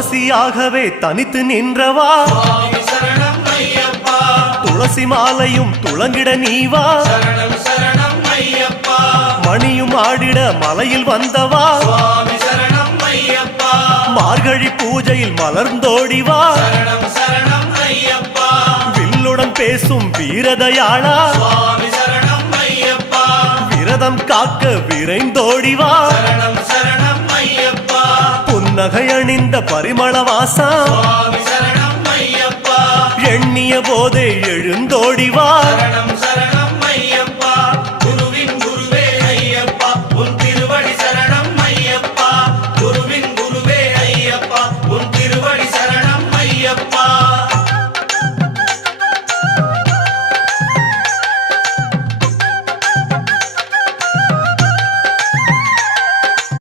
தவசியாகவே தனித்து நின்றவா சுவாமி சரணம் ஐயப்பா துளசி மாலையும் துளங்கிட நீவா சரணம் சரணம் ஐயப்பா மணியும் ஆடிட மலையில் வந்தவா சுவாமி சரணம் ஐயப்பா மார்கழி பூஜையில் மலர்ந்தோடிவா சரணம் சரணம் ஐயப்பா வில்லுடன் பேசும் வீரதயாளா சுவாமி சரணம் ஐயப்பா விரதம் காக்க விரைந்தோடிவா சரணம் சரணம் ஐயப்பா புன்னகை அணிந்த பரிமளவாசா சுவாமி சரணம் ஐயப்பா எண்ணிய போதே எழுந்தோடிவா சரணம்